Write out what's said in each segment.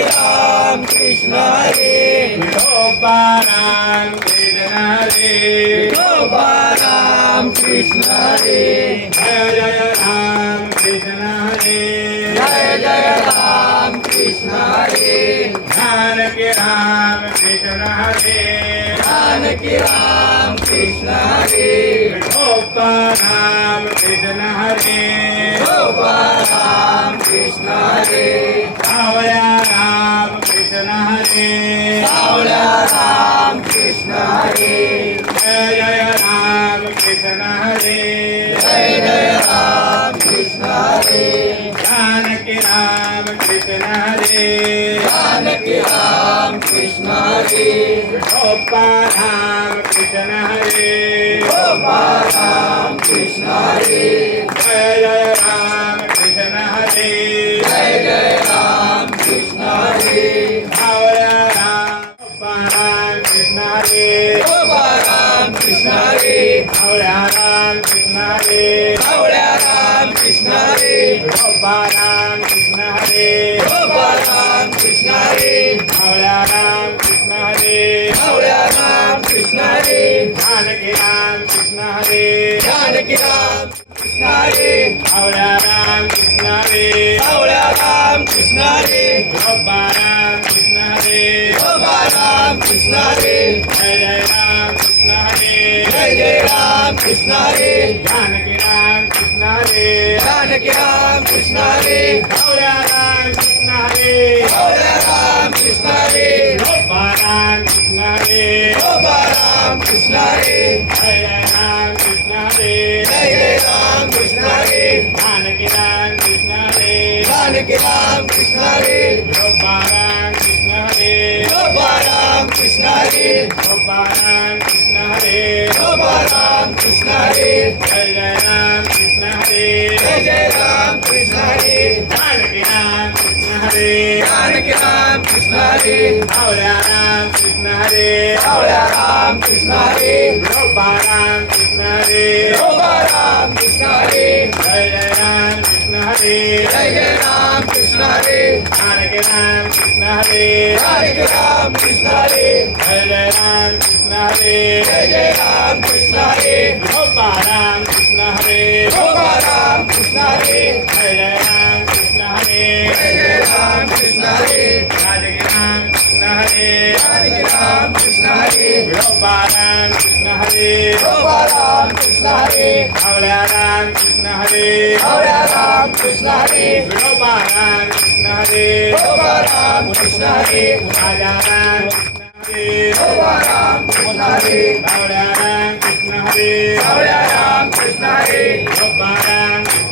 Ram Krishna Hare. Goparam Krishna Hare. Goparam Krishna Hare. Jaya Jaya Ram Krishna Hare. Jaya Jaya Ram Krishna Hare. Janaki Ram Krishna Hare. Janaki Ram Krishna Hare. Gopa Ram Krishna Hare. Gopa Ram Krishna Hare. Kavya Ram Krishna Hare Kavya Ram Krishna Hare. Jaya Jaya Ram Krishna Hare. Jaya Jaya Ram Krishna Hare. Janaki Ram Krishna Hare. Janaki Ram Krishna हरे गोपा राम कृष्ण हरे गोपा राम कृष्ण हरे जय जय राम कृष्ण हरे जय जय राम कृष्ण हरे सावळ्या राम गोपा राम कृष्ण हरे गोपा राम कृष्ण हरे सावळ्या राम कृष्ण हरे सावळ्या राम कृष्ण हरे गोपा राम कृष्ण हरे गोपा राम कृष्णा हरे सावळ्या राम कृष्ण हरे सावळ्या राम कृष्ण हरे जानकी राम कृष्ण हरे जानकी राम कृष्णा रे आवळा राम कृष्णा रे आवळा राम कृष्णा रे बाबा राम कृष्णा रे बाबा राम कृष्णा रे जय जय राम कृष्णा रे जय जय राम कृष्णा रे जानकी राम कृष्णा रे जानकी राम कृष्णा रे आवळा राम कृष्णा रे आवळा राम कृष्णा रे बाबा राम कृष्णा रे बाबा राम कृष्णा रे जय राम कृष्णा रे Hare Ram Krishna Hare Ram Krishna Hare Ram Krishna Hare Ram Krishna Hare Ram Krishna Hare Jai Jai Ram Krishna Hare Jai Jai Ram Krishna Hare Hare Krishna Hare Hare Krishna Hare Hare Krishna Hare Hare Krishna Hare Ram Krishna Hare Ram Krishna Hare Jai Jai Ram Krishna Hare Jai Jai Ram Krishna Hare Hare Ram Krishna Hare Hare Ram Krishna Hare Hare Ram Krishna Hare Hare Ram Krishna Hare Gopal Ram Krishna Hare Gopal Ram Krishna Hare Hare Ram Krishna Hare Hare Ram Krishna Hare Hare Ram Krishna Hare Hare Ram Krishna Hare Gopal Ram Krishna Hare Krishna हरे आवल्या राम कृष्ण हरे आवल्या राम कृष्ण हरे विठोबा राम कृष्ण हरे विठोबा राम कृष्ण हरे राजा राम कृष्ण हरे विठोबा राम कृष्ण हरे आवल्या राम राम कृष्ण हरे विठोबा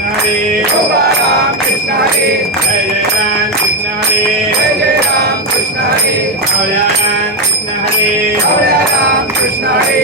हरे विठोबा राम कृष्ण राम कृष्ण हरे जय जय राम कृष्ण हरे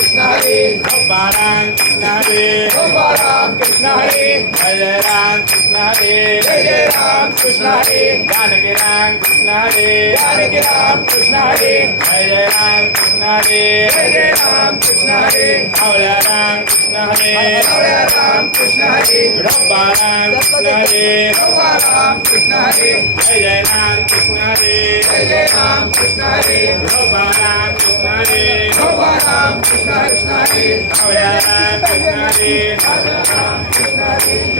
హరి సౌర్యారాం కృష్ణ హరి సౌర్య రామ కృష్ణ హరి గోపారాం కృష్ణ హరి గోపా రామ కృష్ణ హరి జయ జయ రామ కృష్ణ హరి జయ జయ రామ కృష్ణ హరి గోపారాం కృష్ణ హరి గోపా రామ కృష్ణ హరి జయ జయ రామ కృష్ణ హరి జయ జయ రామ కృష్ణ హరి జానకి రామ కృష్ణ హరి జానకి రామ కృష్ణ హరి జయ జయ రామ కృష్ణ హరి జయ జయ రామ కృష్ణ హరి సౌర్యారాం కృష్ణ హరి సౌర్య రామ కృష్ణ హరి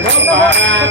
గోపారాం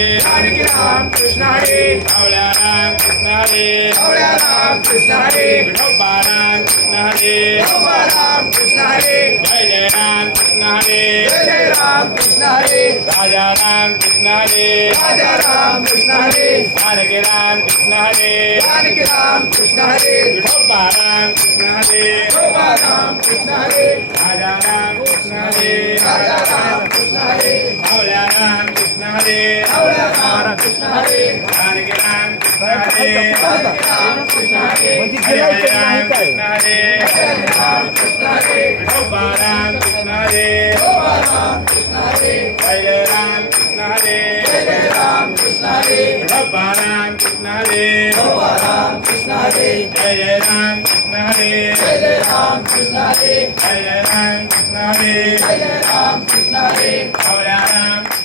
హరి గోపా రామ కృష్ణ హరి జయ జయ రామ కృష్ణ హరి జయ జయ రామ కృష్ణ హరి గోపారాం కృష్ణ హరి గోపా రామ కృష్ణ కృష్ణ హరి సౌర్యారాం కృష్ణ హరి గోపారాం కృష్ణ హరి జయ జయ రామ కృష్ణ హరి జయ జయ రామ కృష్ణ హరి సౌర్యారాం కృష్ణ హరి సౌర్య రామ కృష్ణ హరి రాజారాం కృష్ణ హరి రాజా రామ కృష్ణ హరి జయ జయ రామ కృష్ణ హరి జయ జయ రామ కృష్ణ హరి గోపారాం కృష్ణ హరి గోపా రామ కృష్ణ హరి సౌర్యారాం కృష్ణ హరి సౌర్య రామ కృష్ణ హరి గోపారాం కృష్ణ హరి గోపా రామ కృష్ణ హరి రాజారాం కృష్ణ హరి రాజా రామ కృష్ణ హరి జానకి రామ్ కృష్ణ హరి జానకి రామ కృష్ణ హరి సౌర్యారాం కృష్ణ హరి సౌర్య రామ కృష్ణ హరి గోపారాం కృష్ణ హరి గోపా రామ కృష్ణ హరి జయ జయ రామ కృష్ణ హరి జయ జయ రామ కృష్ణ హరి రాజారాం కృష్ణ హరి రాజా రామ కృష్ణ హరి జానకి రామ్ కృష్ణ హరి జానకి రామ కృష్ణ హరి గోపారాం కృష్ణ హరి గోపా రామ కృష్ణ హరి రాజారాం కృష్ణ హరి రాజా రామ కృష్ణ హరి సౌర్యారాం కృష్ణ హరి సౌర్య రామ हरे हरे कृष्ण हरे हरे राम कृष्ण हरे हरे राम कृष्ण हरे गोपाल राम कृष्ण हरे हरे राम कृष्ण हरे गोपाल राम कृष्ण हरे जय जय Ram Krishna Hare Hare Ram Krishna Hare Hare Ram Krishna Hare Hare Ram Krishna Hare Hare Ram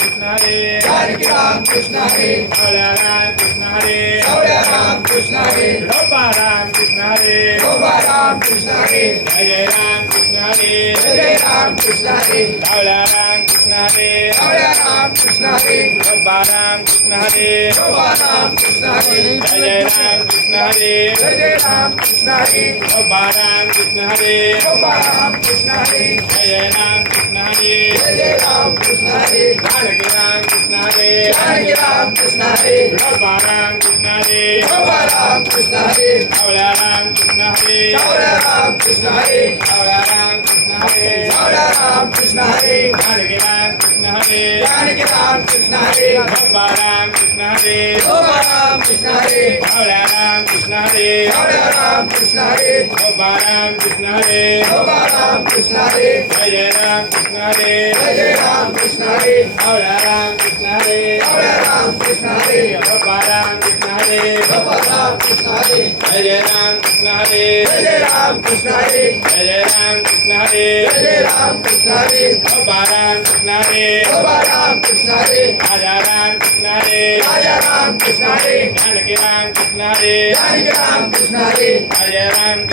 Krishna Hare. Hare Ram Krishna Hare. Hare Ram Krishna Hare. Hare Ram Krishna Hare. Gopa Ram Krishna Hare. Gopa Ram Krishna Hare. Jai Jai Ram Krishna Hare. Jai Jai Ram Krishna Hare. Hare Ram Krishna Krishna Hare Hare Ram Krishna हरे गोबा राम कृष्ण हरे गोबा राम कृष्ण हरे जय राम कृष्ण हरे जय राम कृष्ण हरे गोबा राम कृष्ण हरे गोबा राम कृष्ण हरे जय राम कृष्ण हरे जय राम कृष्ण हरे हरे राम कृष्ण हरे हरे राम कृष्ण हरे गोबा राम कृष्ण हरे गोबा राम कृष्ण हरे हरे राम कृष्ण हरे हरे राम कृष्ण हरे हरे राम कृष्ण రామ కృష్ణ హరి సౌర్యారాం కృష్ణ హరి సౌర్య రామ కృష్ణ హరి సౌర్యారాం కృష్ణ హరి సౌర్య రామ కృష్ణ హరి జానకి రామ కృష్ణ హరి జానకి రామ కృష్ణ హరి గోపారాం కృష్ణ హరి గోపా రామ కృష్ణ హరి సౌర్యారాం కృష్ణ హరి సౌర్య రామ కృష్ణ హరి గోపారాం కృష్ణ హరి గోపా రామ కృష్ణ హరి జయ జయ రామ కృష్ణ హరి జయ జయ రామ కృష్ణ హరి సౌర్యారాం కృష్ణ హరి సౌర్య రామ కృష్ణ హరి గోపారాం కృష్ణ హరి గోపా రామ కృష్ణ హరి జయ జయ రామ కృష్ణ హరి జయ జయ రామ కృష్ణ హరి జయ జయ రామ కృష్ణ హరి జయ జయ రామ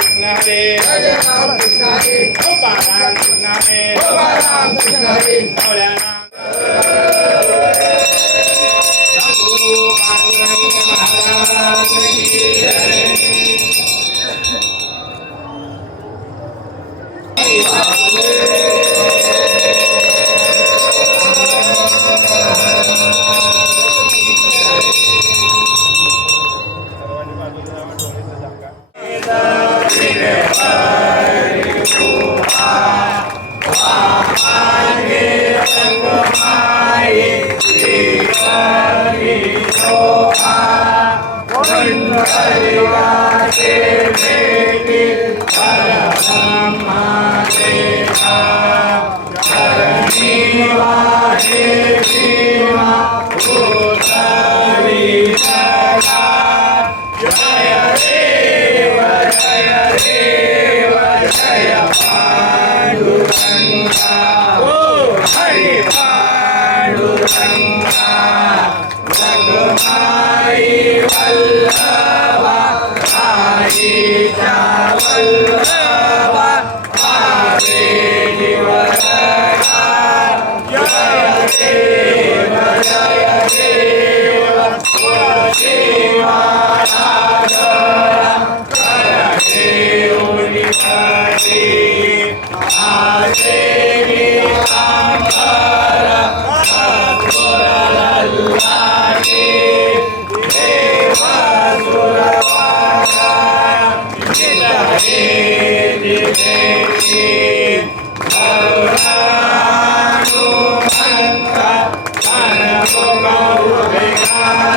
కృష్ణ హరి గోపారాం కృష్ణ హరి గోపా రామ కృష్ణ హరి రాజారాం కృష్ణ హరి రాజా రామ కృష్ణ హరి జానకి రామ కృష్ణ హరి జానకి రామ కృష్ణ హరి జయ రామ కృష్ణ హరి జయ జయ Yeah. Hare Hare Hare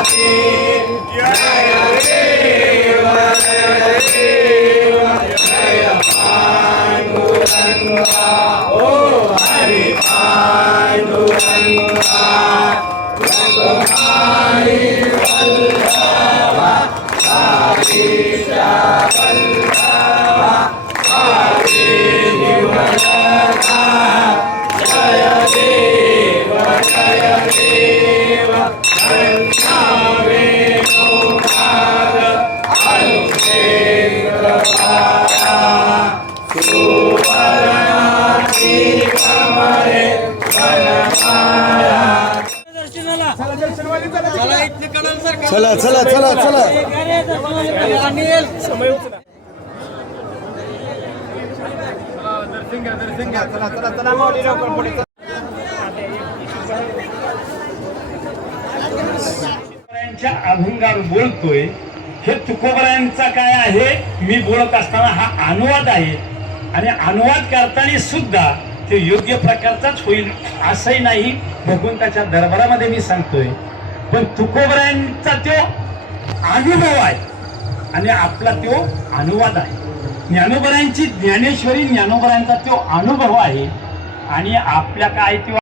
Hare Krishna. चला चला चला चला. अभंगावर बोलतोय. हे तुकोबरायांचा काय आहे? मी बोलत असताना हा अनुवाद आहे. आणि अनुवाद करताना सुद्धा ते योग्य प्रकारचाच होईल असंही नाही. भगवंताच्या दरबारामध्ये मी सांगतोय. पण तुकोबरायांचा तो अनुभव आहे आणि आपला तो अनुवाद आहे. ज्ञानोबरायांची ज्ञानेश्वरी ज्ञानोबरायांचा तो अनुभव आहे आणि आपल्या काय तो